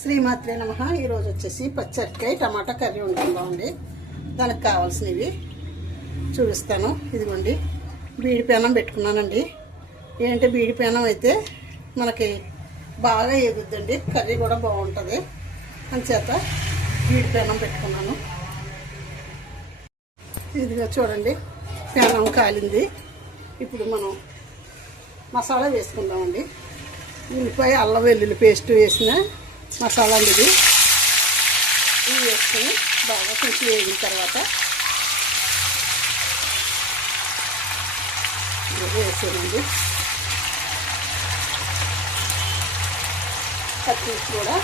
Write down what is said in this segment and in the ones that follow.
శ్రీమాత్రే నమః. ఈరోజు వచ్చేసి పచ్చడికాయ టమాటా కర్రీ వండుకుందామండి. దానికి కావాల్సినవి చూపిస్తాను. ఇదిగోండి, బీడి పేనం పెట్టుకున్నానండి. ఏంటంటే బీడి పేనం అయితే మనకి బాగా ఎగుద్దండి, కర్రీ కూడా బాగుంటుంది. అంచేత బీడి పేనం పెట్టుకున్నాను. ఇదిగో చూడండి, పేనం కాలింది. ఇప్పుడు మనం మసాలా వేసుకుందామండి. ఉల్లిపాయ అల్లం వెల్లుల్లి పేస్ట్ వేసిన మసాలా అండి ఇది. ఇవి వేసుకొని బాగా కొంచెం వేగిన తర్వాత వేసానండి. పచ్చిమిర్చి కూడా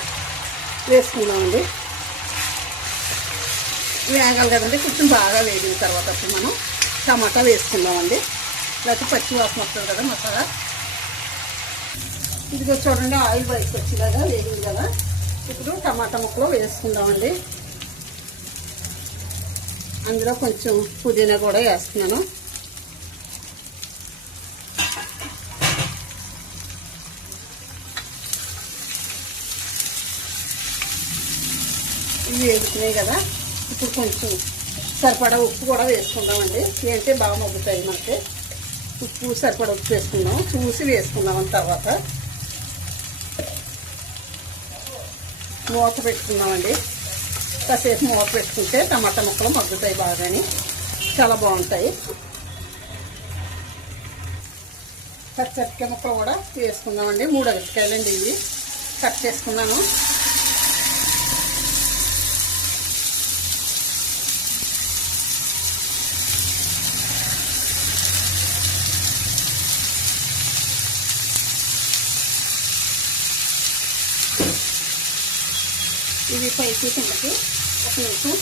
వేసుకుందామండి. వేగాలి కదండి, కొంచెం బాగా వేగిన తర్వాత అప్పుడు మనం టమాటా వేసుకుందామండి. లేకపోతే పచ్చి వాసన వస్తుంది కదా మసాలా. ఇదిగో చూడండి, ఆయిల్ బయటకు వచ్చేలాగా వేగింది కదా. ఇప్పుడు టమాటా ముక్కలు వేసుకుందామండి. అందులో కొంచెం పుదీనా కూడా వేస్తున్నాను. ఇవి వేగుతున్నాయి కదా. ఇప్పుడు కొంచెం సరిపడా ఉప్పు కూడా వేసుకుందామండి. ఏంటంటే బాగా మగ్గుతాయి మనకి. ఉప్పు సరిపడా ఉప్పు వేసుకుందాం, చూసి వేసుకుందాం. తర్వాత మూత పెట్టుకుందామండి. కాసేపు మూత పెట్టుకుంటే టమాటా ముక్కలు మగ్గుతాయి బాగాని, చాలా బాగుంటాయి. పచ్చడికాయ ముక్కలు కూడా వేసుకుందామండి. 3 అరటికాయలండి ఇవి కట్ చేసుకున్నాను. ఇవి పైకి కిందకి ఒక నిమిషం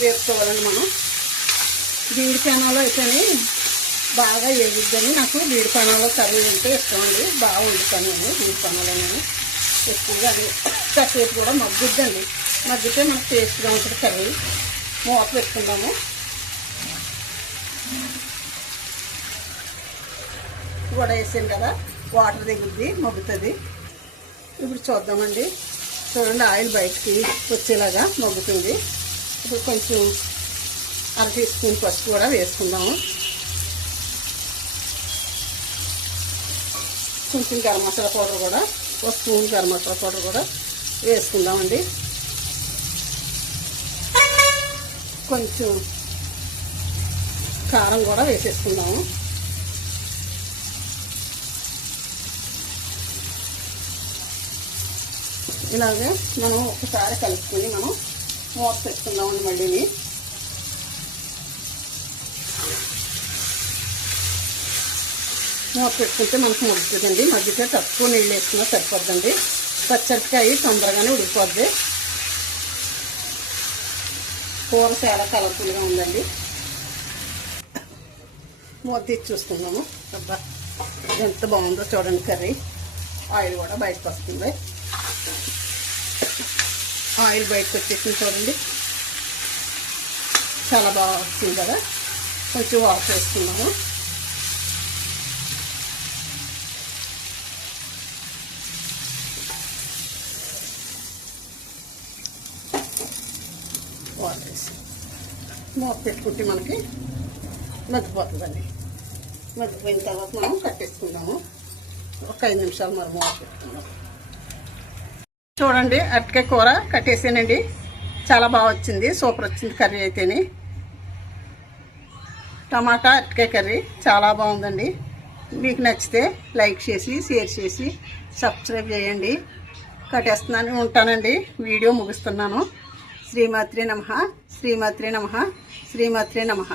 వేసుకోవాలండి. మనం బీడి పేనాలో అయితేనే బాగా వేగిద్దని నాకు బీడి పేనాలో కర్రీ అంటే ఇష్టం అండి. బాగా వండుతాను నేను బీడి పేనాలో. నేను ఎక్కువగా అది కాసేపు కూడా మగ్గుద్దండి. మగ్గితే మనకు టేస్ట్గా ఉంటుంది కర్రీ. మూత పెట్టుకుందాము. కూడా వేసాను కదా, వాటర్ దిగుద్ది, మగ్గుతుంది. ఇప్పుడు చూద్దామండి. చూడండి, ఆయిల్ బయటికి వచ్చేలాగా మగ్గుతుంది. ఇప్పుడు కొంచెం 1 టీ స్పూన్ పసుపు కూడా వేసుకుందాము. కొంచెం గరం మసాలా పౌడర్ కూడా, 1 స్పూన్ గరం మసాలా పౌడర్ కూడా వేసుకుందామండి. కొంచెం కారం కూడా వేసేసుకుందాము. ఇలాగే మనం ఒకసారి కలుపుకొని మనం మూత పెట్టుకుందామండి. మళ్ళీ మూత పెట్టుకుంటే మనకు మగ్గుతుందండి. మగ్గితే తక్కువ నీళ్ళు వేసుకున్నా సరిపోద్దండి. పచ్చడికాయ తొందరగానే ఉడికిపోద్ది. కూర చాలా కలర్ఫుల్గా ఉందండి. మూత తీసి చూసుకుందాము. అబ్బా, ఎంత బాగుందో చూడండి కర్రీ. ఆయిల్ కూడా బయటకు వస్తుంది. ఆయిల్ బయటకు వచ్చేసింది చూడండి, చాలా బాగా వచ్చింది కదా. కొంచెం వాటర్ వేసుకున్నాము. వాటర్ వేసి మూత పెట్టుకుంటే మనకి మగ్గిపోతుందండి. మగ్గిపోయిన తర్వాత మనం కట్టేసుకుందాము. ఒక 5 నిమిషాలు మరి మూత పెట్టుకుందాం. చూడండి, అరటికాయ కూర కట్టేసానండి. చాలా బాగా వచ్చింది, సూపర్ వచ్చింది కర్రీ అయితేనే. టమాటా అరటికాయ కర్రీ చాలా బాగుందండి. మీకు నచ్చితే లైక్ చేసి, షేర్ చేసి, సబ్స్క్రైబ్ చేయండి. కట్టేస్తున్నాను, ఉంటానండి. వీడియో ముగిస్తున్నాను. శ్రీమాత్రే నమః. శ్రీమాత్రే నమః. శ్రీమాత్రే నమః.